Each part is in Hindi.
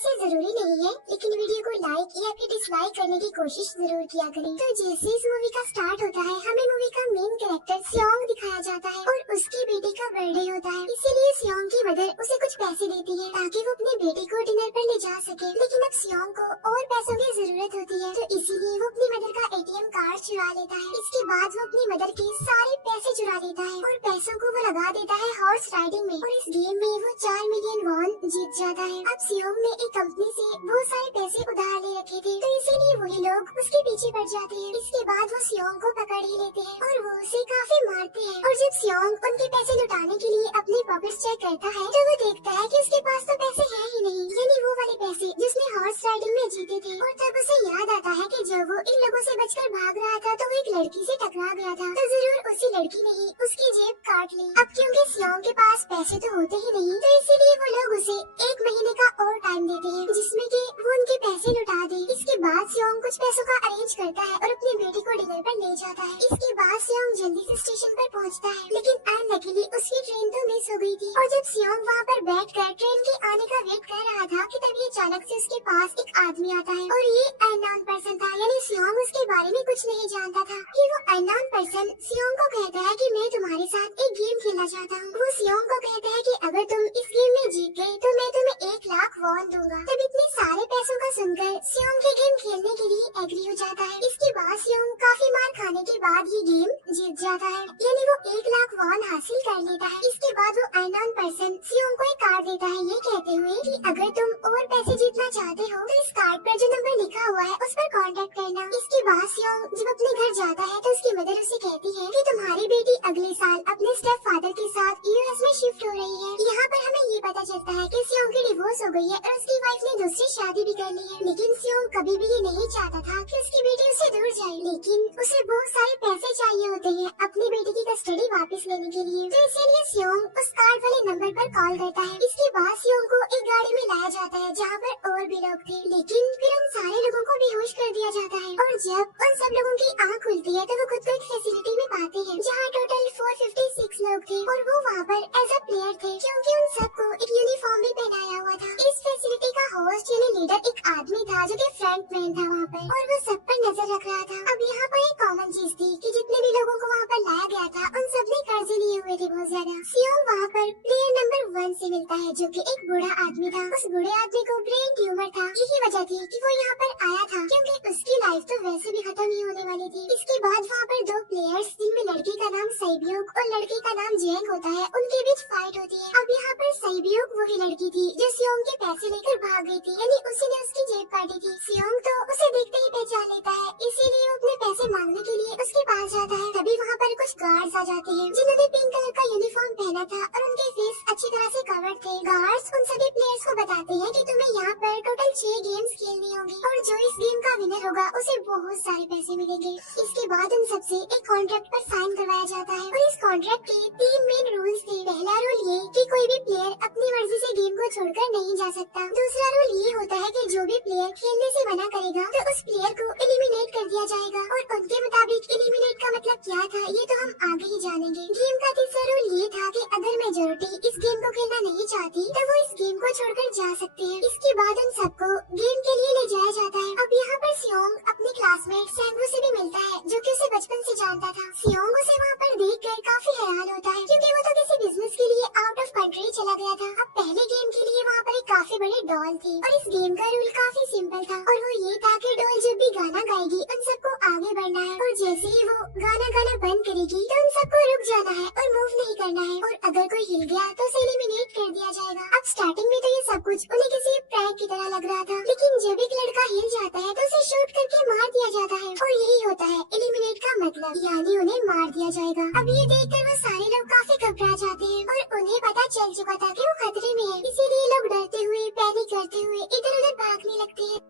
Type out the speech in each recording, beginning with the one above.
वैसे जरूरी नहीं है, लेकिन वीडियो को लाइक या फिर डिसलाइक करने की कोशिश जरूर किया करें। तो जैसे इस मूवी का स्टार्ट होता है, हमें मूवी का मेन कैरेक्टर सियोंग दिखाया जाता है और उसकी बेटी का बर्थडे होता है। इसीलिए सियोंग की मदर उसे कुछ पैसे देती है ताकि वो अपनी बेटी को डिनर पर ले जा सके। लेकिन अब सियोंग को और पैसों की जरूरत होती है, तो इसीलिए वो अपनी मदर का ATM कार्ड चुरा लेता है। इसके बाद वो अपनी मदर के सारे पैसे चुरा लेता है और पैसों को वो लगा देता है हॉर्स राइडिंग में, और इस गेम में वो 4 मिलियन वॉन जीत जाता है। अब सियोंग ने एक कंपनी से बहुत सारे पैसे उधार ले रखे थे, तो इसीलिए वही लोग उसके पीछे पड़ जाते हैं। इसके बाद वो सियोंग को पकड़ ही लेते हैं और वो उसे काफी मारते हैं। और जब सियोंग उनके पैसे लुटाने के लिए अपने पॉकेट्स चेक करता है, तो वो देखता है कि उसके पास तो पैसे हैं ही नहीं, यानी वो वाले पैसे जिसने हॉर्स राइडिंग में जीते थे। और तब उसे याद आता है कि जब वो इन लोगों से बचकर भाग रहा था, तो वो एक लड़की से टकरा गया था, तो जरूर उसी लड़की ने ही उसकी जेब काट ली। अब क्योंकि सियोंग के पास पैसे तो होते ही नहीं, तो इसीलिए वो लोग उसे 1 महीने का और टाइम देते हैं, जिसमें कि वो उनके पैसे लुटा दे। इसके बाद सियोंग कुछ पैसों का अरेंज करता है और अपनी बेटी को डिनर पर ले जाता है। इसके बाद सियोंग जल्दी से स्टेशन पर पहुंचता है, लेकिन अनलकीली उसकी ट्रेन तो मिस हो गई थी। और जब सियोंग वहाँ पर बैठकर ट्रेन के आने का वेट कर रहा था, कि तभी अचानक से उसके पास एक आदमी आता है, और ये अननोन पर्सन था, यानी सियोंग उसके बारे में कुछ नहीं जानता था। फिर वो अननोन पर्सन सियोंग को कहता है कि मैं तुम्हारे साथ एक गेम खेलना चाहता हूँ। वो सियोंग को कहता है कि अगर तुम इस गेम में जीत गए तो मैं तुम्हें 1 लाख वॉन दूंगा। तब इतने सारे पैसों का सुनकर सियोंग के गेम खेलने के लिए एग्री हो जाता है। इसके बाद सियोंग काफी मार खाने के बाद ये गेम जीत जाता है, यानी वो 1 लाख वॉन हासिल कर लेता है। इसके बाद वो अननोन पर्सन सियोंग को एक कार्ड देता है, ये कहते हुए कि अगर तुम और पैसे जीतना चाहते हो तो इस कार्ड पर जो नंबर लिखा हुआ है उस पर कांटेक्ट करना। इसके बाद सियोंग जब अपने घर जाता है, तो उसकी मदर उसे कहती है कि तुम्हारी बेटी अगले साल अपने स्टेप फादर के साथ US में शिफ्ट हो रही है। यहाँ पर हमें ये पता चलता है कि सियोंग की डिवोर्स हो गई है और उसकी वाइफ ने दूसरी शादी भी कर ली है। लेकिन सियोंग कभी भी ये नहीं चाहता था कि उसकी बेटी उससे दूर जाए, लेकिन उसे बहुत सारे पैसे चाहिए होते हैं अपनी बेटी की कस्टडी वापस लेने के लिए, तो इसीलिए सियोंग उस कार्ड वाले नंबर पर कॉल करता है। इसके बाद सियोंग को एक गाड़ी में लाया जाता है जहाँ पर और भी लोग थे, लेकिन फिर उन सारे लोगों को बेहोश कर दिया जाता है। और जब उन सब लोगों की आँख खुलती है, तो वो खुद को एक फैसिलिटी में पाते हैं जहाँ टोटल 456 लोग थे, और वो वहाँ पर एज अ प्लेयर थे, क्योंकि उन सबको एक यूनिफॉर्म भी पहनाया हुआ था। इस फैसिलिटी का होस्ट यानी लीडर एक आदमी था जो कि फ्रंट मैन था वहाँ पर, और वो सब पर नजर रख रहा था। अब यहाँ पर एक कॉमन चीज थी कि जितने भी लोगों को वहाँ पर लाया गया था, उन सब ने कर्जे लिए हुए थे बहुत ज्यादा। सियोंग वहाँ पर प्लेयर नंबर 1 से मिलता है, जो कि एक बूढ़ा आदमी था। उस बूढ़े आदमी को ब्रेन ट्यूमर था, यही वजह थी कि वो यहाँ पर आया था, क्योंकि उसकी लाइफ तो वैसे भी खत्म ही होने वाली थी। इसके बाद वहाँ पर 2 प्लेयर्स, जिनमें लड़की का नाम सैब्यूक और लड़के का नाम जेंग होता है, उनके बीच फाइट होती है। अब यहाँ पर सैब्यूक वही लड़की थी जो सियोंग के पैसे लेकर भाग गई थी, यानी उसी ने उसकी जेब काटी थी। सियोंग तो उसे देखते ही पहचान लेता है, इसीलिए वो अपने पैसे मांगने के लिए उसके पास जाता है। तभी वहाँ पर कुछ गार्ड्स आ जाते हैं जिन्होंने पिंक कलर का यूनिफॉर्म पहना था और उनके फेस अच्छी तरह से कवर्ड थे। गार्ड्स उन सभी प्लेयर्स को बताते हैं कि तुम्हें यहाँ पर टोटल 6 गेम्स खेलनी होगी, और जो इस गेम का विनर होगा उसे बहुत सारे पैसे मिलेंगे। इसके बाद उन सबसे एक कॉन्ट्रैक्ट पर साइन करवाया जाता है, और इस कॉन्ट्रैक्ट के 3 मेन रूल्स थे। पहला रूल ये कि कोई भी प्लेयर अपनी मर्जी से गेम को छोड़कर नहीं जा सकता। दूसरा रूल ये होता है कि जो भी प्लेयर खेलने से मना करेगा तो उस प्लेयर को एलिमिनेट कर दिया जाएगा, और उनके मुताबिक एलिमिनेट का मतलब क्या था ये तो हम आगे ही जानेंगे। गेम का तीसरा रूल ये था कि अगर मेजोरिटी इस गेम को खेलना नहीं चाहती तो वो इस गेम को छोड़कर जा सकते हैं। इसके बाद उन सबको गेम के लिए ले जाया जाता है। अब यहाँ पर सियोंग अपने क्लासमेट सैंगो से भी मिलता है, जो कि उसे बचपन से जानता था। सियोंग उसे वहाँ पर देखकर काफी हैरान होता है, क्योंकि वो तो किसी बिजनेस के लिए आउट ऑफ कंट्री चला गया था। अब पहले गेम के लिए वहाँ पर एक काफी बड़ी डॉल थी, और इस गेम का रूल काफी सिंपल था, और वो ये था कि डॉल जब भी गाना गाएगी उन सबको आगे बढ़ना है, और जैसे ही वो गाना गाना बंद करेगी तो उन सबको रुक जाना है और मूव नहीं करना है, और अगर कोई हिल गया तो उसे एलिमिनेट कर दिया जाएगा। अब स्टार्टिंग में तो ये सब कुछ उन्हें किसी प्रैंक की तरह लग रहा था, लेकिन जब एक लड़का हिल जाता है तो उसे शूट करके मार दिया जाता है, और यही होता है एलिमिनेट का मतलब, यानी उन्हें मार दिया जाएगा। अब ये देखकर वो सारे लोग काफी घबरा जाते हैं, और उन्हें पता चल चुका था कि वो खतरे में है, इसीलिए लोग डरते हुए पैनिक करते हुए इधर उधर भागने लगते हैं।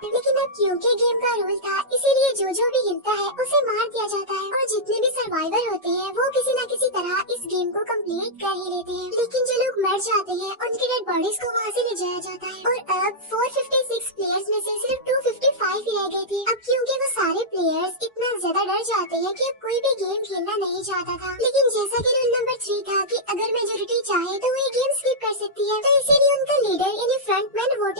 लेकिन अब क्योंकि गेम का रूल था, इसीलिए जो भी हिलता है उसे मार दिया जाता है, और जितने भी सर्वाइवर होते हैं वो किसी न किसी तरह इस गेम को कंप्लीट कर ही लेते हैं। लेकिन जो लोग मर जाते हैं उनकी डेड बॉडीज को वहाँ से ले जाया जाता है, और अब 456 प्लेयर्स में से सिर्फ 255 ही रह गए थे। अब क्योंकि वो सारे प्लेयर्स इतना ज्यादा डर जाते हैं कि अब कोई भी गेम खेलना नहीं चाहता था। लेकिन जैसा कि रूल नंबर 3 था कि अगर मेजोरिटी चाहे तो वो ये गेम स्किप कर सकती है, तो इसीलिए उनका लीडर यानी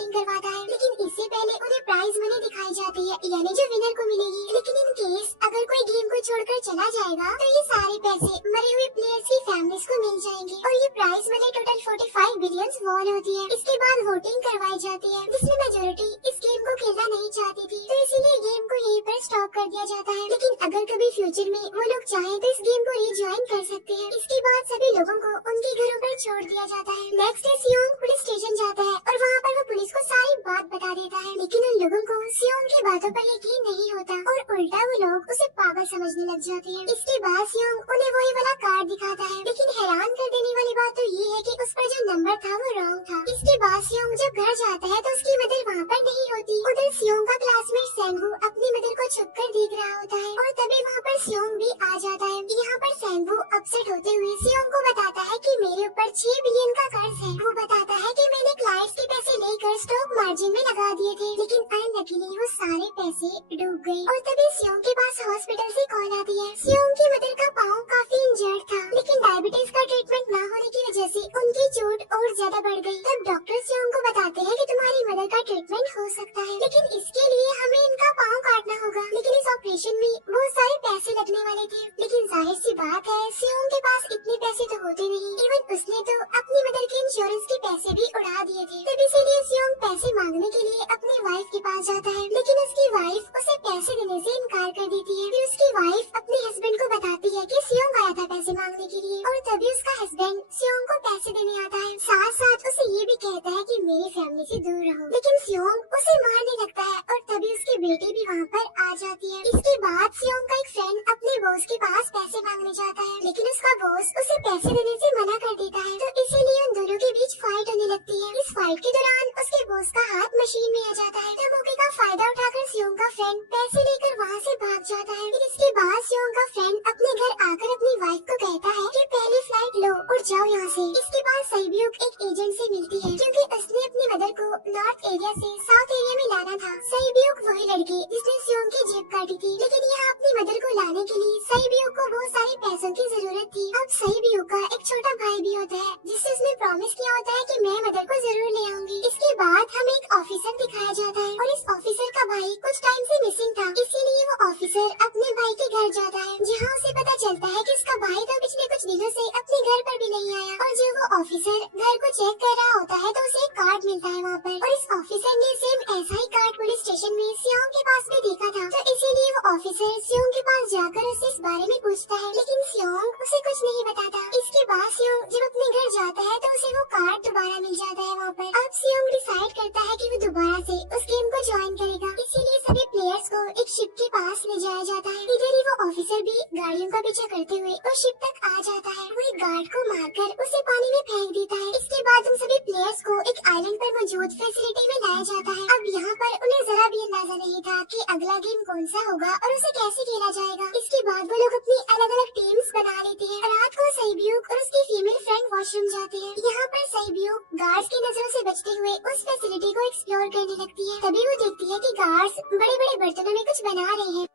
वोटिंग करवाता है, लेकिन इससे पहले उन्हें प्राइज मनी दिखाई जाती है, यानी जो विनर को मिलेगी। लेकिन इन केस अगर कोई गेम को छोड़कर चला जाएगा तो ये सारे पैसे मरे हुए प्लेयर्स की फैमिलीज को मिल जाएंगे और ये prize money total 45 billion won होती है। इसके बाद वोटिंग करवाई जाती है, जिसमें मेजोरिटी इस गेम को खेलना नहीं चाहती थी, तो इसीलिए गेम को यहीं पर स्टॉप कर दिया जाता है। लेकिन अगर कभी फ्यूचर में वो लोग चाहे तो इस गेम को रीज्वाइन कर सकते हैं। इसके बाद सभी लोगों को उनके घरों पर छोड़ दिया जाता है। नेक्स्ट डे सियोंग पुलिस स्टेशन जाता है और वहाँ पर वो पुलिस को सारी बात बता देता है, लेकिन उन लोगों को सियोंग की बातों पर यकीन नहीं होता और उल्टा वो लोग उसे पागल समझने लग जाते हैं। इसके बाद सियोंग उन्हें वही वाला कार्ड दिखाता है, लेकिन हैरान कर देने वाली बात तो ये है कि उस पर जो नंबर था वो रॉन्ग था। इसके बाद सियोंग जब घर जाता है तो उसकी मदर वहाँ पर नहीं होती। उधर सियोंग का क्लासमेट सेंगू अपनी मदर को छुपकर देख रहा होता है और तभी वहाँ पर सियोंग भी आ जाता है। यहाँ पर सेंगू अपसेट होते हुए सियोंग को बताता है कि मेरे ऊपर 6 बिलियन का कर्ज है। वो बताता है कि मैंने क्लाइंट्स के पैसे लेकर स्टॉक मार्जिन में लगा दिए थे, लेकिन अनलकीली वो सारे पैसे डूब गए। और तभी सियोंग के पास हॉस्पिटल से कॉल आती है। सियोंग की मदर का पाँव काफी इंजर्ड था, लेकिन डायबिटीज का ट्रीटमेंट न होने की वजह से उनकी चोट और ज्यादा बढ़ गई। तब डॉक्टर सियोंग को बताते हैं कि तुम्हारी मदर का ट्रीटमेंट हो सकता है, लेकिन इसके लिए हमें इनका पाँव काटना होगा। लेकिन इस ऑपरेशन में बहुत सारे पैसे लगने वाले थे, लेकिन जाहिर सी बात है सियोंग के पास इतने पैसे तो होते नहीं। इवन उसने तो अपनी मदर के इंश्योरेंस के पैसे भी उड़ा दिए थे। तब इसीलिए सियोंग पैसे मांगने के लिए अपनी वाइफ के पास जाता है, लेकिन उसकी वाइफ उसे पैसे देने से इनकार कर देती है। फिर उसकी वाइफ अपने हस्बैंड को बताती है कि सियोंग आया था पैसे मांगने के लिए और तभी उसका हस्बैंड सियोंग को पैसे देने आता है। साथ साथ उसे ये भी कहता है कि मेरी फैमिली से दूर रहो, लेकिन सियोंग उसे मारने लगता है और तभी उसकी बेटी भी वहाँ पर आ जाती है। इसके बाद सियोंग का एक फ्रेंड अपने बॉस के पास पैसे मांगने जाता है, लेकिन उसका बॉस उसे पैसे देने से मना कर देता है, तो इसीलिए उन दोनों के बीच फाइट होने लगती है। इस फाइट के दौरान उसके बॉस का हाथ मशीन में आ जाता है। तब मौके का फायदा उठाकर सियोंग का फ्रेंड पैसे लेकर वहाँ से भाग जाता है। फिर इसके बाद सियोंग का फ्रेंड अपने घर आकर अपनी वाइफ को कहता है कि पहली फ्लाइट लो और जाओ यहाँ से। इसके बाद सईब्यूक एक एजेंट से मिलती है, क्योंकि उसने अपनी मदर को नॉर्थ एरिया से साउथ एरिया में लाना था। सईब्यूक वही लड़की जिसने सियोंग की जेब काटी थी, लेकिन यहाँ अपनी मदर को लाने के लिए सईब्यूक को बहुत सारे पैसों की जरूरत थी। अब सईब्यूक का एक छोटा भाई भी होता है, जिससे उसने प्रॉमिस किया होता है कि मैं मदर को जरूर ले आऊंगी। इसके बाद हमें एक ऑफिसर दिखाया जाता है और इस ऑफिसर का भाई कुछ टाइम से मिसिंग था, इसीलिए वो ऑफिसर अपने भाई के घर जाता है, जहाँ उसे पता चलता है कि उसका भाई तो पिछले कुछ दिनों से अपने घर पर भी नहीं आया। और जब वो ऑफिसर घर को चेक कर रहा होता है तो उसे एक कार्ड मिलता है वहाँ पर, और इस ऑफिसर ने सेम ऐसा ही कार्ड पुलिस स्टेशन में सियोंग के पास भी देखा था, तो इसीलिए वो ऑफिसर सियोंग के पास जाकर उसे इस बारे में पूछता है, लेकिन सियोंग उसे कुछ नहीं बताता। इसके बाद सियोंग जब अपने घर जाता है तो उसे वो कार्ड दोबारा मिल जाता है वहाँ पर। अब सियोंग डिसाइड करता है कि वो दोबारा से उस गेम को ज्वाइन करेगा, इसीलिए सभी प्लेयर्स को एक शिप के पास ले जाया जाता है। इधर ही वो ऑफिसर भी गाड़ियों का पीछा करते हुए उस शिप तक आ जाता है। वो एक गार्ड को मारकर उसे पानी में फेंक देता है। इसके बाद उन सभी प्लेयर्स को एक आइलैंड पर मौजूद फैसिलिटी में लाया जाता है। अब यहाँ पर उन्हें जरा भी अंदाजा नहीं था कि अगला गेम कौन सा होगा और उसे कैसे खेला जाएगा। इसके बाद वो लोग अपनी अलग अलग टीम्स बना लेते हैं। रात को सईब्यूक और उसकी फीमेल फ्रेंड वॉशरूम जाते हैं। यहाँ पर सईब्यूक गार्ड्स की नजरों से बचते हुए उस फैसिलिटी को एक्सप्लोर करने लगती है। तभी वो देखती है कि गार्ड्स बड़े बड़े बर्तनों में कुछ बना रहे हैं,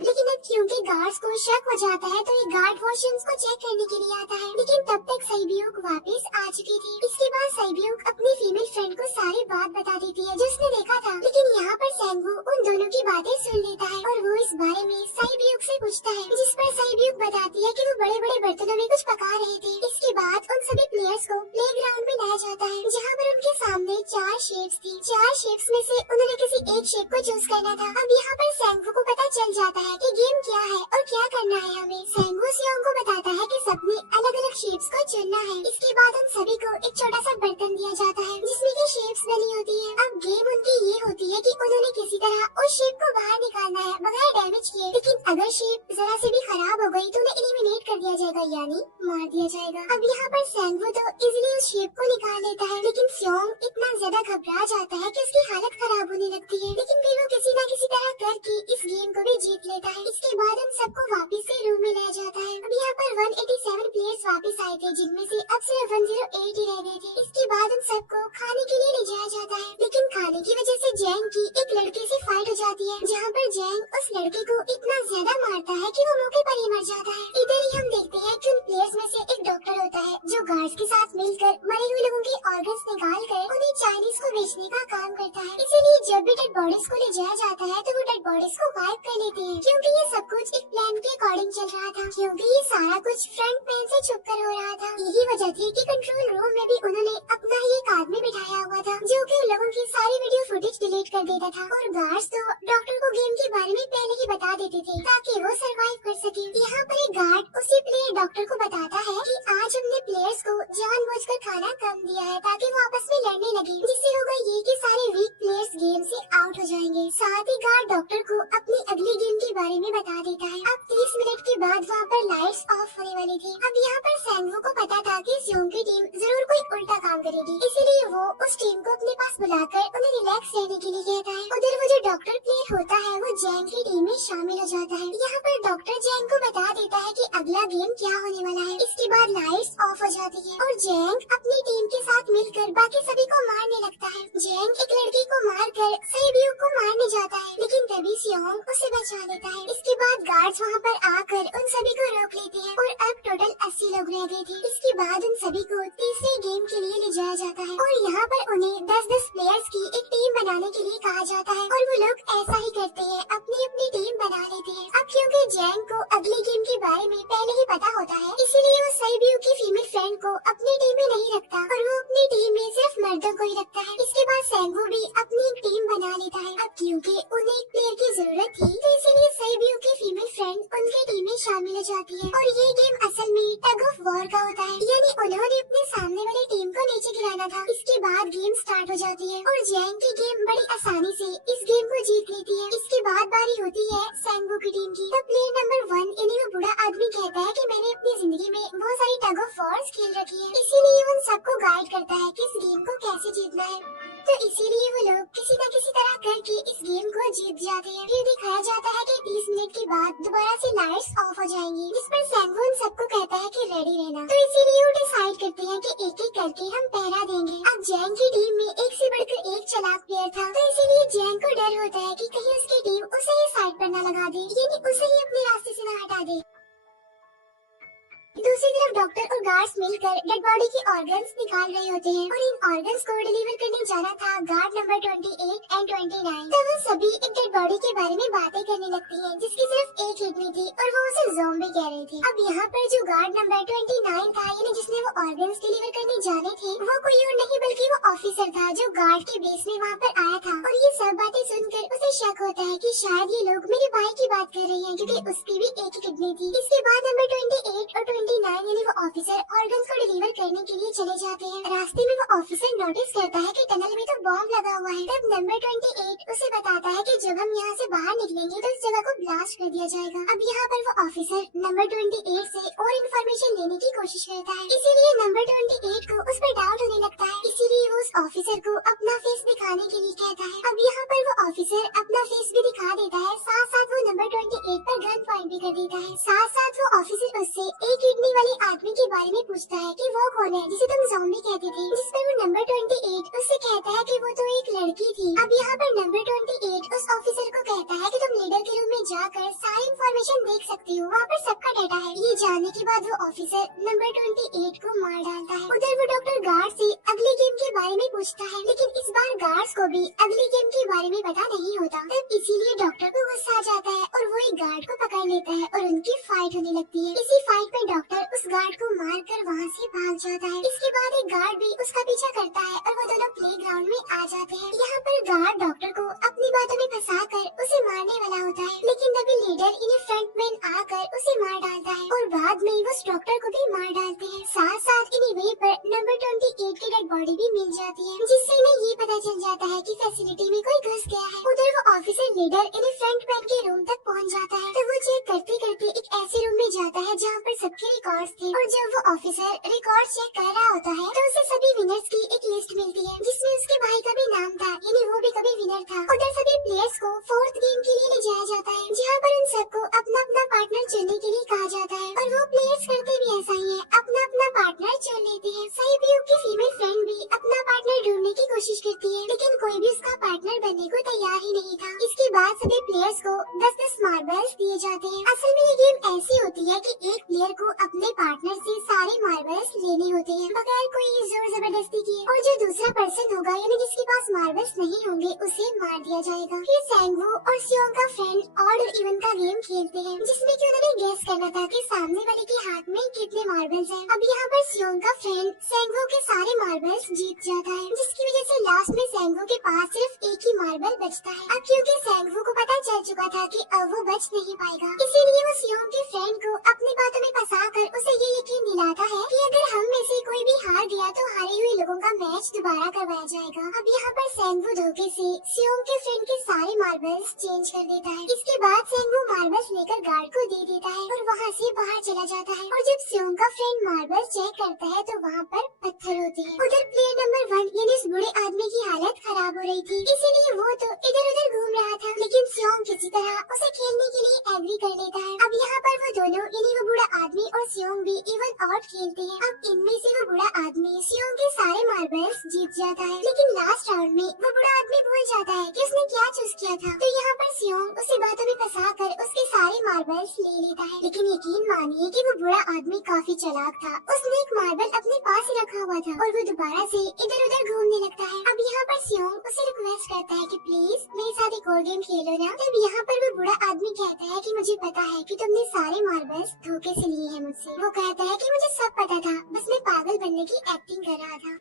लेकिन अब क्योंकि गार्ड्स को शक हो जाता है तो ये गार्ड वॉशरूम्स को चेक करने के लिए आता है, लेकिन तब तक सईब्यूक वापस आ चुकी थी। इसके बाद सईब्यूक अपनी फीमेल फ्रेंड को सारी बात बता देती है जो उसने देखा था, लेकिन यहाँ पर सेंगू उन दोनों की बातें सुन लेता है और वो इस बारे में सईब्यूक से पूछता है, जिस पर सईब्यूक बताती है कि वो बड़े बड़े बर्तनों में कुछ पका रहे थे। इसके बाद उन सभी प्लेयर्स को प्लेग्राउंड में लाया जाता है, जहाँ पर उनके सामने 4 शेप्स थी। 4 शेप्स में से उन्होंने किसी एक शेप को चूज करना था। अब यहाँ पर सेंगू को पता चल जाता है कि गेम क्या है और क्या करना है हमें। सेंगू सियोंग को बताता है कि सबने अलग अलग शेप्स को चुनना है। इसके बाद उन सभी को एक छोटा सा बर्तन दिया जाता है जिसमें की शेप्स बनी होती है। अब गेम उनकी ये होती है कि उन्होंने किसी तरह उस शेप को बाहर निकालना है बगैर डैमेज किए, लेकिन अगर शेप जरा से भी खराब हो गई तो उन्हें एलिमिनेट कर दिया जाएगा, यानी मार दिया जाएगा। अब यहाँ पर सेंगू तो इजीली उस शेप को निकाल लेता है, लेकिन सियोंग इतना ज्यादा घबरा जाता है कि उसकी हालत खराब होने लगती है, लेकिन फिर वो किसी न किसी तरह करके इस गेम को भी जीत लेता है। इसके बाद उन सबको वापस से रूम में लाया जाता है। अब यहाँ पर 187 प्लेयर्स वापस आए थे, जिनमें से अब सिर्फ 108 ही रह गए थे। इसके बाद उन सबको खाने के लिए ले जाया जाता है, लेकिन खाने की वजह से जैंग की एक लड़के से फाइट हो जाती है, जहाँ पर जैंग उस लड़के को इतना ज्यादा मारता है कि वो मौके पर ही मर जाता है। इधर ही हम देखते हैं कि उन प्लेयर्स में से एक डॉक्टर होता है जो गार्ड्स के साथ मिलकर मरे हुए लोगों के ऑर्गन्स निकाल कर उन्हें बेचने का काम करता है। इसीलिए जब भी डेड बॉडीज को ले जाया जाता है तो वो डेड बॉडीज को गायब कर लेते हैं, क्योंकि ये सब कुछ एक प्लान के अकॉर्डिंग चल रहा था, क्योंकि ये सारा कुछ फ्रंट मैन से छुप कर हो रहा था। यही वजह थी कि कंट्रोल रूम में भी उन्होंने अपना ही एक आदमी बिठाया हुआ था, जो कि उन लोगों की सारी वीडियो फुटेज डिलीट कर देता था। और गार्ड्स तो डॉक्टर को गेम के बारे में पहले ही बता देते थे ताकि वो सरवाइव कर सके। यहाँ पर एक गार्ड उसी प्लेयर डॉक्टर को बताता है कि आज हमने प्लेयर्स को जानबूझकर खाना कम दिया है ताकि वो आपस में लड़ने लगे, जिससे होगा ये कि सारे वीक प्लेयर्स गेम से आउट हो जाएंगे। साथ ही गार्ड डॉक्टर को अपनी अगली गेम के बारे में बता देता है। अब 30 मिनट के बाद वहाँ पर लाइट्स ऑफ होने वाली थी। अब यहाँ पर सैंगवू को पता था कि ज़ोंग की टीम जरूर कोई उल्टा काम करेगी, इसीलिए वो उस टीम को अपने पास बुलाकर उन्हें रिलैक्स रहने के लिए कहता है। उधर वो जो डॉक्टर प्लेयर होता है वो जैंग की टीम में शामिल हो जाता है। यहाँ पर डॉक्टर जैंग को बता देता है कि अगला गेम क्या होने वाला है। इसके बाद लाइट्स ऑफ हो जाती है और जैंग अपनी टीम के साथ मिलकर बाकी सभी को मारने लगता है। जैंग एक लड़की को मारकर सेबियू को मारने जाता है, लेकिन तभी सियोंग उसे बचा लेता है। इसके बाद गार्ड्स वहाँ पर आकर उन सभी को रोक लेते हैं और अब टोटल 80 लोग रह गए थे। इसके बाद उन सभी को तीसरे गेम के लिए ले जाया जाता है और यहाँ पर उन्हें 10-10 प्लेयर्स की एक टीम बनाने के लिए कहा जाता है और वो लोग ऐसा ही करते हैं, अपनी अपनी टीम बना लेते हैं। अब क्योंकि जैंग को अगले गेम के बारे में पहले ही पता होता है, इसीलिए वो सेबियू की फीमेल फ्रेंड को अपनी टीम में नहीं रखता और वो अपनी टीम में सिर्फ मर्दों को ही रखता है। इसके बाद सैंगवू भी अपनी एक टीम बना लेता है। अब क्योंकि उन्हें एक प्लेयर की जरूरत थी, तो इसीलिए सेबियू की फीमेल फ्रेंड उनकी टीम में शामिल हो जाती है और ये गेम असल में टग ऑफ वॉर का होता है, यानी उन्होंने अपने सामने वाली टीम को नीचे गिराना था। इसके बाद गेम स्टार्ट हो जाती है और जैंग की टीम बड़ी आसानी से इस गेम को जीत लेती है। इसके बाद बारी होती है सैंगवू की टीम की। तब प्लेयर नंबर 1 यानी वो बूढ़ा आदमी कहता है कि मैंने अपनी जिंदगी में बहुत सारी टग ऑफ वॉर्स खेल रखी है, इसीलिए उन सबको गाइड करता है कि इस गेम को कैसे जीतना है। तो इसीलिए वो लोग किसी न किसी तरह करके इस गेम को जीत जाते हैं। फिर दिखाया जाता है कि 30 मिनट के बाद दोबारा से लाइट्स ऑफ हो जाएंगी, जिस पर सैंगवू उन सबको कहता है कि रेडी रहना। तो इसीलिए वो डिसाइड करते हैं कि एक एक करके हम पहरा देंगे। अब जैंग की टीम में एक से बढ़कर एक चालाक प्लेयर था, तो इसीलिए जैंग को डर होता है कि कहीं उसकी टीम उसे ही साइड पर न लगा दे, यानी उसे ही अपने रास्ते से न हटा दे। दूसरी तरफ डॉक्टर और गार्ड्स मिलकर डेड बॉडी की ऑर्गन्स निकाल रहे होते हैं और इन ऑर्गन्स को डिलीवर करने जाना था गार्ड नंबर 28 और 29। तो वो सभी एक डेड बॉडी के बारे में बातें करने लगती हैं, जिसकी सिर्फ एक किडनी थी और वो उसे ज़ॉम्बी कह रही थी। अब यहाँ पर जो गार्ड नंबर 29 था, यानी जिसने वो ऑर्गन्स डिलीवर करने जाने थे, वो कोई और नहीं बल्कि वो ऑफिसर था जो गार्ड के बेस में वहाँ पर आया था। और ये सब बातें सुनकर उसे शक होता है कि शायद ये लोग मेरे भाई की बात कर रहे हैं, क्योंकि उसकी भी एक ही किडनी थी। इसके बाद नंबर 28 और 29 यानी वो ऑफिसर ऑर्गन्स को डिलीवर करने के लिए चले जाते हैं। रास्ते में वो ऑफिसर नोटिस करता है कि टनल में तो बॉम्ब लगा हुआ है। तब नंबर 28 उसे बताता है कि जब हम यहाँ से बाहर निकलेंगे तो इस जगह को ब्लास्ट कर दिया जाएगा। अब यहाँ पर वो ऑफिसर नंबर 28 से और इन्फॉर्मेशन लेने की कोशिश करता है, इसीलिए नंबर 28 को उस पर डाउट होने लगता है, इसीलिए वो उस ऑफिसर को अपना फेस दिखाने के लिए कहता है। अब यहाँ पर वो ऑफिसर अपना फेस भी दिखा देता है, साथ साथ वो नंबर 28 पर गन पॉइंट भी कर देता है। साथ साथ वो ऑफिसर उससे एक किडनी वाले आदमी के बारे में पूछता है कि वो कौन है जिसे तुम ज़ॉम्बी कहते थे, जिस पर वो नंबर 28 उससे कहता है कि वो तो एक लड़की थी। अब यहाँ पर नंबर 28 उस ऑफिसर को कहता है कि तुम लीडर के रूम में जाकर सारी इंफॉर्मेशन देख सकती हो, वहाँ पर सबका डाटा है। ये जानने के बाद वो ऑफिसर नंबर 28 को मार डालता है। उधर वो डॉक्टर गार्ड से अगले गेम के बारे में पूछता है, लेकिन इस बार गार्ड्स को भी अगले गेम के बारे में पता नहीं होता। तब इसीलिए डॉक्टर को गुस्सा आ जाता है और वो एक गार्ड को पकड़ लेता है और उनकी फाइट होने लगती है। इसी फाइट में डॉक्टर उस गार्ड को मारकर वहाँ से भाग जाता है। इसके बाद एक गार्ड भी उसका पीछा करता है और वो दोनों प्लेग्राउंड में आ जाते हैं। यहाँ पर गार्ड डॉक्टर को अपनी बातों में फंसाकर उसे मारने वाला होता है, लेकिन तभी लीडर इन्हें फ्रंटमैन आकर उसे मार डालता है और बाद में वो डॉक्टर को भी मार डालते हैं। साथ साथ इन्हीं वहीं पर नंबर 28 की डेड बॉडी भी मिल जाती है, जिससे इन्हें ये पता चल जाता है कि फैसिलिटी में कोई घुस गया है। उधर वो ऑफिसर लीडर इन्हें फ्रंटमैन के रूम तक पहुँच जाता है। तो वो चेक करते करते एक ऐसे रूम में जाता है जहाँ पर सबके रिकॉर्ड्स थे, और जब वो ऑफिसर रिकॉर्ड चेक कर रहा होता है तो उसे सभी विनर्स की एक लिस्ट मिलती है, जिसमें उसके भाई का भी नाम था, यानी वो भी कभी विनर था। उधर सभी प्लेयर्स को 4th गेम के लिए ले जाया जाता है, जहाँ पर उन सबको अपना अपना पार्टनर चुनने के लिए कहा जाता है, और वो प्लेयर्स करते भी ऐसा ही है, अपना अपना पार्टनर चुन लेते हैं। सेबियू की फीमेल फ्रेंड भी अपना पार्टनर ढूंढने की कोशिश करती है, लेकिन कोई भी उसका पार्टनर बनने को तैयार ही नहीं था। इसके बाद सभी प्लेयर्स को 10-10 मार्बल्स दिए जाते हैं। असल में ये गेम ऐसी होती है कि एक प्लेयर को अपने पार्टनर से सारे मार्बल्स लेने होते हैं बगैर कोई जोर जबरदस्ती किए, और जो दूसरा दूसरा पर्सन होगा यानी जिसके पास मार्बल्स नहीं होंगे उसे मार दिया जाएगा। फिर सैंगवू और सियोंग का फ्रेंड ऑड और इवन का गेम खेलते हैं जिसमें कि उन्होंने गेस करना था कि सामने वाले के हाथ में कितने मार्बल्स हैं। अब यहाँ पर सियोंग का फ्रेंड सैंगवू के सारे मार्बल्स जीत जाता है जिसकी वजह से लास्ट में सैंगवू के पास सिर्फ एक ही मार्बल बचता है। अब क्योंकि सैंगवू को पता चल चुका था कि अब वो बच नहीं पाएगा, इसीलिए वो सियोंग के फ्रेंड को अपनी बातों में फंसाकर उसे ये यकीन दिलाता है कि अगर हम में से कोई भी हार गया तो हारे हुए लोगों का मैच दोबारा करवाया जाएगा। अब यहाँ पर सैंगवू धोखे से सियोंग के फ्रेंड के सारे मार्बल्स चेंज कर देता है। इसके बाद सैंगवू मार्बल्स लेकर गार्ड को दे देता है और वहाँ से बाहर चला जाता है। और जब सियोंग का फ्रेंड मार्बल्स चेक करता है तो वहाँ पर पत्थर होते हैं। उधर प्लेयर नंबर 1 यानी उस बूढ़े आदमी की हालत खराब हो रही थी, इसीलिए वो तो इधर उधर घूम रहा था, लेकिन सियोंग किसी तरह उसे खेलने के लिए एग्री कर लेता है। अब यहाँ पर वो दोनों यानी वो बूढ़ा आदमी और सियोंग भी इवन आउट खेलते हैं। अब इनमें से वो बूढ़ा आदमी सियोंग के सारे मार्बल्स जीत जाता है, लेकिन लास्ट राउंड में वो बूढ़ा आदमी भूल जाता है कि उसने क्या चूज किया था। तो यहाँ पर सियोंग उसे बातों में फंसाकर उसके सारे मार्बल्स ले लेता है, लेकिन यकीन मानिए कि वो बूढ़ा आदमी काफी चालाक था। उसने एक मार्बल अपने पास ही रखा हुआ था और वो दोबारा से इधर उधर घूमने लगता है। अब यहाँ पर सियोंग उसे रिक्वेस्ट करता है कि प्लीज मेरे साथ एक और गेम खेलो ना। तब यहाँ पर वो बूढ़ा आदमी कहता है कि मुझे पता है कि तुमने सारे मार्बल्स धोखे से लिए हैं मुझसे। वो कहता है कि मुझे सब पता था, बस मैं पागल बनने की एक्टिंग कर रहा था।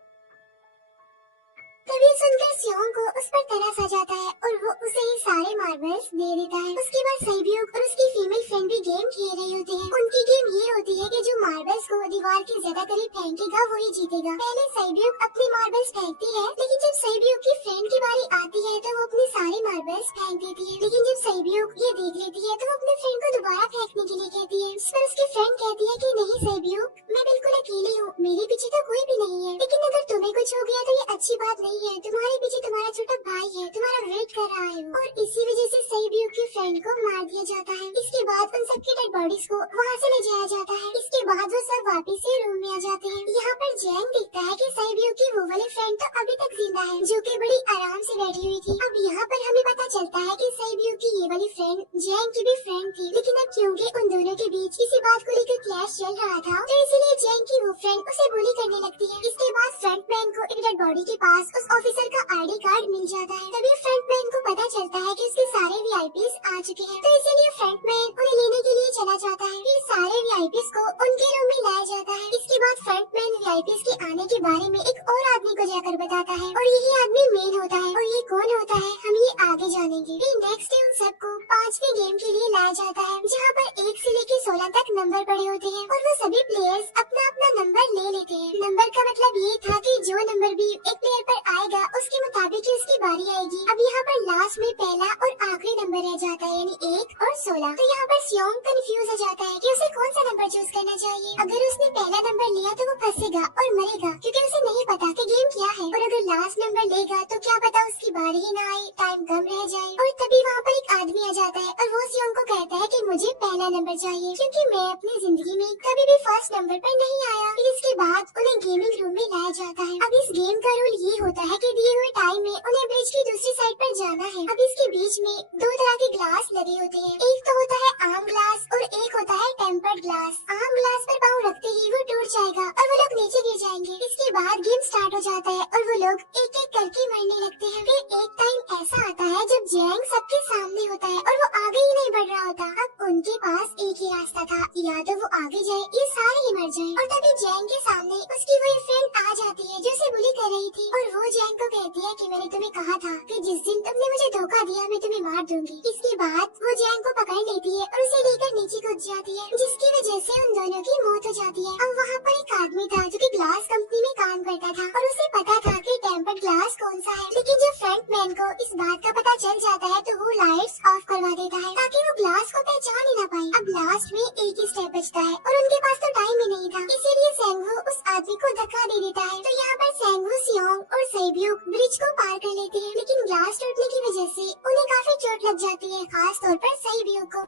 तभी सुनकर सियोंग को उस पर तरस आ जाता है और वो उसे ये सारे मार्बल्स दे देता है। उसके बाद सैब्यूक और उसकी फीमेल फ्रेंड भी गेम खेल रही होती है। उनकी गेम ये होती है कि जो मार्बल्स को दीवार के ज्यादा करीब फेंकेगा वो ही जीतेगा। पहले सैब्यूक अपनी मार्बल्स फेंकती है, लेकिन जब सैब्यूक की फ्रेंड की बारी आती है तो वो अपने सारे मार्बल्स फेंक देती है। लेकिन जब सैब्यूक ये देख लेती है तो वो अपने फ्रेंड को दोबारा फेंकने के लिए कहती है, जिस पर उसकी फ्रेंड कहती है कि नहीं सैब्यूक, मैं बिल्कुल अकेली हूँ, मेरे पीछे तो कोई भी नहीं है, लेकिन अगर तुम्हें कुछ हो गया तो ये अच्छी बात नहीं है, तुम्हारे पीछे तुम्हारा छोटा भाई है, तुम्हारा वेट कर रहा है। और इसी वजह से सैब्यूक की फ्रेंड को मार दिया जाता है। इसके बाद उन सबकी डेड बॉडीज को वहाँ से ले जाया जाता है। इसके बाद वो सब वापस से रूम में आ जाते हैं। यहाँ पर जैंग देखता है कि सैब्यूक की वो वाली फ्रेंड तो अभी तक जिंदा है, जो कि बड़ी आराम से बैठी हुई थी। अब यहाँ पर हमें पता चलता है कि सैब्यूक की ये वाली फ्रेंड जैंग की भी फ्रेंड थी, लेकिन अब क्योंकि उन दोनों के बीच किसी बात को लेकर क्लैश चल रहा था तो इसीलिए जैंग की वो फ्रेंड उसे बुली करने लगती है। इसके बाद फ्रंटमैन को एक डेड बॉडी के पास उस ऑफिसर का आईडी कार्ड मिल जाता है। तभी फ्रंटमैन को पता चलता है कि उसके सारे वीआईपीज आ चुके हैं, तो इसीलिए फ्रंटमैन उन्हें लेने के लिए चला जाता है। फिर सारे वीआईपीज को उनके रूम में लाया जाता है। इसके बाद फ्रंटमैन वीआईपीज के आने के बारे में एक और आदमी को जाकर बताता है और यही आदमी मेन होता है। और ये कौन होता है हम ये आगे जानेंगे। फिर नेक्स्ट डे उन सबको 5वें गेम के लिए लाया जाता है, जहाँ पर 1 से लेकर 16 तक नंबर पड़े होते हैं और वो सभी प्लेयर्स अपना अपना नंबर ले लेते हैं। नंबर का मतलब ये था कि जो नंबर भी एक प्लेयर पर आएगा उसके मुताबिक ही उसकी बारी आएगी। अब यहाँ पर लास्ट में पहला और आखिरी नंबर रह जाता है यानी 1 और 16। तो यहाँ पर सियोंग कंफ्यूज हो जाता है कि उसे कौन सा नंबर चूज करना चाहिए। अगर उसने पहला नंबर लिया तो वो फंसेगा और मरेगा, क्योंकि उसे नहीं पता कि गेम क्या है। और अगर लास्ट नंबर लेगा तो क्या पता उसकी बारी ही ना आए, टाइम कम रह जाए। और तभी वहाँ पर एक आदमी आ जाता है और वो सियोंग को कहता है कि मुझे पहला नंबर चाहिए, क्योंकि मैं अपनी जिंदगी में कभी भी फर्स्ट नंबर पर नहीं आया। फिर इसके बाद उन्हें गेमिंग रूम में लाया जाता है। अब इस गेम का रूल ये होता है कि दिए हुए टाइम में उन्हें ब्रिज की दूसरी साइड पर जाना है। अब इसके बीच में 2 तरह के ग्लास लगे होते हैं, एक तो होता है आम ग्लास और एक होता है टेम्पर्ड ग्लास। आम ग्लास पर पाँव रखते ही वो टूट जाएगा और वो लोग नीचे गिर जाएंगे। इसके बाद गेम स्टार्ट हो जाता है और वो लोग एक एक करके मरने लगते हैं। फिर एक टाइम ऐसा आता है जब जैंग सबके सामने होता है और वो आगे ही नहीं बढ़ रहा होता। अब उनके पास एक ही रास्ता था, या तो वो आगे जाए या सारे ही मर जाए। और तभी जैंग के सामने उसकी वही फ्रेंड आ जाती है जो उसे बुली कर रही थी और वो जैंग को कहती है कि मैंने तुम्हें कहा था कि जिस दिन तुमने मुझे धोखा दिया मैं तुम्हें मार दूंगी। इसके बाद वो जैंग को पकड़ लेती है और उसे लेकर नीचे कूद जाती है, जिसकी वजह से उन दोनों की मौत हो जाती है। अब वहाँ पर एक आदमी था जो कि ग्लास कंपनी में काम करता था और उसे पता था कि टेम्पर्ड ग्लास कौन सा है, लेकिन जब फ्रंटमैन को इस बात का पता चल जाता है तो वो लाइट्स ऑफ करवा देता है ताकि वो ग्लास को पहचान ही ना पाए। अब लास्ट में एक ही स्टेप बचता है और उनके पास तो टाइम ही नहीं था, इसीलिए सैंगवू उस आदमी को धक्का दे देता है। तो यहाँ पर सैंगवू, सियोंग और सैब्यूक ब्रिज को पार कर लेते हैं, लेकिन ग्लास टूटने की वजह से उन्हें काफी चोट लग जाती है, खास तौर पर सैब्यूक को।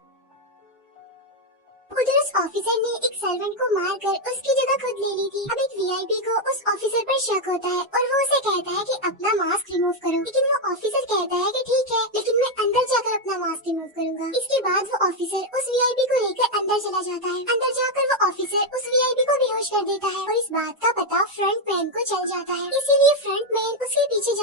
उधर उस ऑफिसर ने एक सर्वेंट को मारकर उसकी जगह खुद ले ली थी। अब एक वीआईपी को उस ऑफिसर पर शक होता है और वो उसे कहता है कि अपना मास्क रिमूव करो, लेकिन वो ऑफिसर कहता है कि ठीक है, लेकिन मैं अंदर जाकर अपना मास्क रिमूव करूंगा। इसके बाद वो ऑफिसर उस वीआईपी को लेकर अंदर चला जाता है। अंदर जाकर वो ऑफिसर उस वीआईपी को बेहोश कर देता है और इस बात का पता फ्रंटमैन को चल जाता है, इसीलिए फ्रंटमैन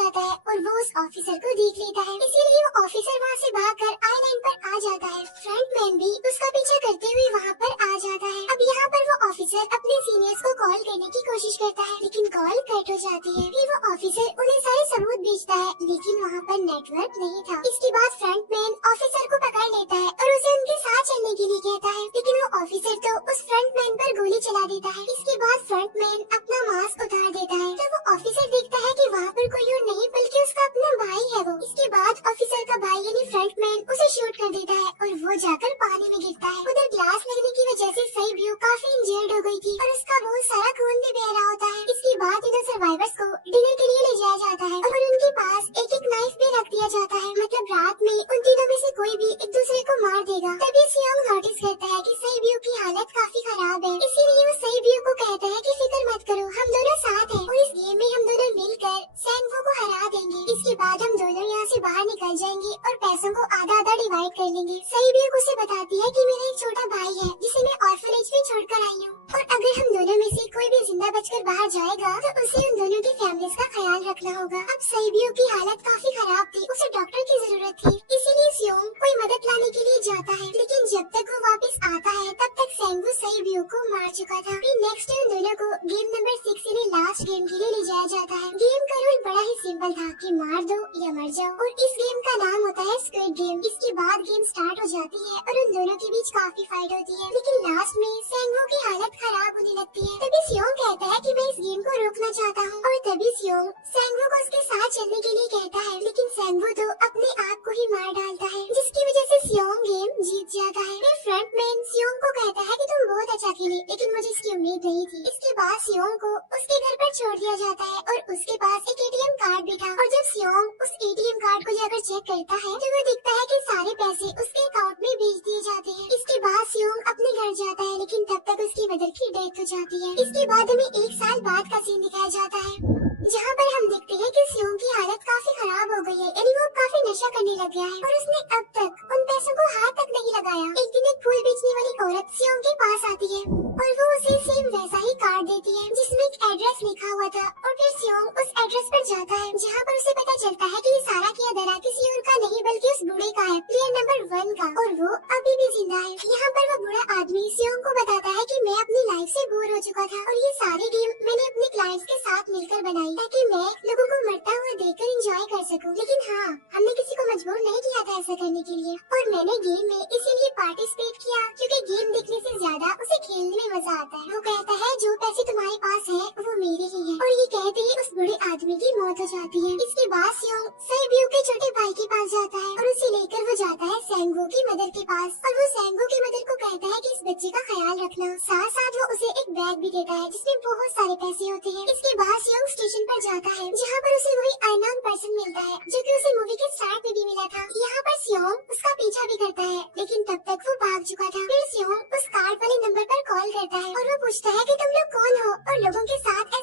जाता है और वो उस ऑफिसर को देख लेता है, इसीलिए वो ऑफिसर वहाँ से भागकर आइलैंड पर आ जाता है। फ्रंटमैन भी उसका पीछा करते हुए वहाँ पर आ जाता है। अब यहाँ पर वो ऑफिसर अपने सीनियर्स को कॉल करने की कोशिश करता है, लेकिन कॉल कट हो जाती है। फिर वो ऑफिसर उन्हें सारे सबूत भेजता है, लेकिन वहाँ पर नेटवर्क नहीं था। इसके बाद फ्रंटमैन ऑफिसर को पकड़ लेता है और उसे उनके साथ चलने के लिए कहता है, लेकिन वो ऑफिसर तो उस फ्रंटमैन पर गोली चला देता है। इसके बाद फ्रंटमैन अपना मास्क उतार देता है, तो वो ऑफिसर देखता है कि वहाँ पर कोई और नहीं बल्कि उसका अपना भाई है वो। इसके बाद ऑफिसर का भाई यानी फ्रंटमैन उसे शूट कर देता है और वो जाकर पानी में गिरता है। उधर ग्लास लगने की वजह से सैब्यू काफी इंजर्ड हो गई थी और उसका बहुत सारा खून भी बह रहा होता है। इसके बाद उधर सर्वाइवर्स को डिनर के लिए ले जाया जाता है और उनके पास एक एक नाइफ भी रख दिया जाता है, मतलब रात में उन तीनों में से कोई भी एक दूसरे को मार देगा। तभी सियोंग नोटिस करता है कि सैब्यू की हालत काफी खराब है, इसीलिए वो सैब्यू को कहता है कि फिक्र मत करो, हम दोनों साथ हैं और इस गेम में हम दोनों मिलकर सैंगवू को हरा देंगे। इसके बाद हम दोनों यहाँ से बाहर निकल जाएंगे और पैसों को आधा आधा डिवाइड कर लेंगे। सैब्यू उसे बताती है कि मेरा एक छोटा भाई है जिसे मैं ऑर्फनेज में छोड़कर आई हूँ और अगर हम दोनों में से कोई भी जिंदा बचकर बाहर जाएगा तो उसे उन दोनों की फैमिलीज का ख्याल रखना होगा। अब सैब्यू की हालत काफी खराब थी, उसे डॉक्टर की जरूरत थी, इसीलिए सियोंग कोई मदद लाने के लिए जाता है, लेकिन जब तक वो वापस आता है तब तक सैंगवू सैब्यू को मार चुका था। फिर नेक्स्ट डे उन दोनों को गेम नंबर 6 यानी लास्ट गेम के लिए ले जाया जाता है। गेम का रूल बड़ा ही सिंपल था कि मार दो या मर जाओ, और इस गेम का नाम होता है स्क्विड गेम। इसके बाद गेम स्टार्ट हो जाती है और उन दोनों के बीच काफी फाइट होती है, लेकिन लास्ट में सैंगवू की हालत खराब होने लगती है। तभी सियोंग कहता है कि मैं इस गेम को रोकना चाहता हूँ और तभी सियोंग सैंगवू को उसके साथ चलने के लिए कहता है, लेकिन सैंगवू तो अपने आप को ही मार डालता है, जिसकी वजह से सियोंग गेम जीत जाता है। फिर फ्रंटमैन सियोंग को कहता है कि तुम बहुत अच्छा खेले, लेकिन मुझे इसकी उम्मीद नहीं थी। इसके बाद सियोंग को उसके घर पर छोड़ दिया जाता है और उसके पास एक एटीएम कार्ड भी था, और जब सियोंग उस एटीएम कार्ड को जाकर चेक करता है तो वो दिखता है कि सारे पैसे उसके अकाउंट में भेज दिए जाते हैं। इसके बाद सियोंग अपने घर जाता है, लेकिन तब तक उसकी मदर की डेथ हो जाती है। इसके बाद हमें 1 साल बाद का सीन दिखाया जाता है, जहाँ पर हम देखते हैं कि सियोंग की हालत काफी खराब हो गई है, यानी वो काफी नशा करने लग गया है और उसने अब तक उन पैसों को हाथ तक नहीं लगाया। एक दिन एक फूल बेचने वाली औरत सियोंग के पास आती है और वो उसे सेम वैसा ही कार्ड देती है जिसमें एक एड्रेस लिखा हुआ था, और फिर सियोंग उस एड्रेस पर जाता है, जहाँ पर उसे पता चलता है कि ये सारा किया धरा किसी और का नहीं बल्कि उस बूढ़े का है, प्लेयर नंबर 1 का, और वो अभी भी जिंदा है। यहाँ पर वो बूढ़ा आदमी सियोंग को बताता है कि मैं अपनी लाइफ से बोर हो चुका था और ये सारे गेम मैंने अपने क्लाइंट्स के साथ मिलकर बनाई ताकि मैं लोगों को मरता हुआ देखकर एंजॉय कर सकूं, लेकिन हाँ, हमने किसी को मजबूर नहीं किया था ऐसा करने के लिए, और मैंने गेम में इसीलिए पार्टिसिपेट किया क्योंकि गेम देखने से ज्यादा उसे खेलने में मजा आता है। वो कहता है जो पैसे तुम्हारे पास है वो मेरे ही है, और ये कहते ही उस बूढ़े आदमी की मौत हो जाती है। इसके बाद सियोंग सैब्यू के छोटे भाई के पास जाता है और उसे लेकर वो जाता है सैंगवू की मदर के पास, और वो सैंगवू की मदर को कहता है कि इस बच्चे का ख्याल रखना, साथ साथ वो उसे एक बैग भी देता है जिसमें बहुत सारे पैसे होते हैं। इसके बाद सियोंग स्टेशन पर जाता है, जहाँ पर उसे वही अननोन पर्सन मिलता है जो कि उसे मूवी के स्टार्ट में भी मिला था। यहाँ पर सियोंग उसका पीछा भी करता है, लेकिन तब तक वो भाग चुका था। फिर सियोंग उस कार्ड वाले नंबर पर कॉल करता है और वो पूछता है कि तुम लोग कौन हो और लोगों के साथ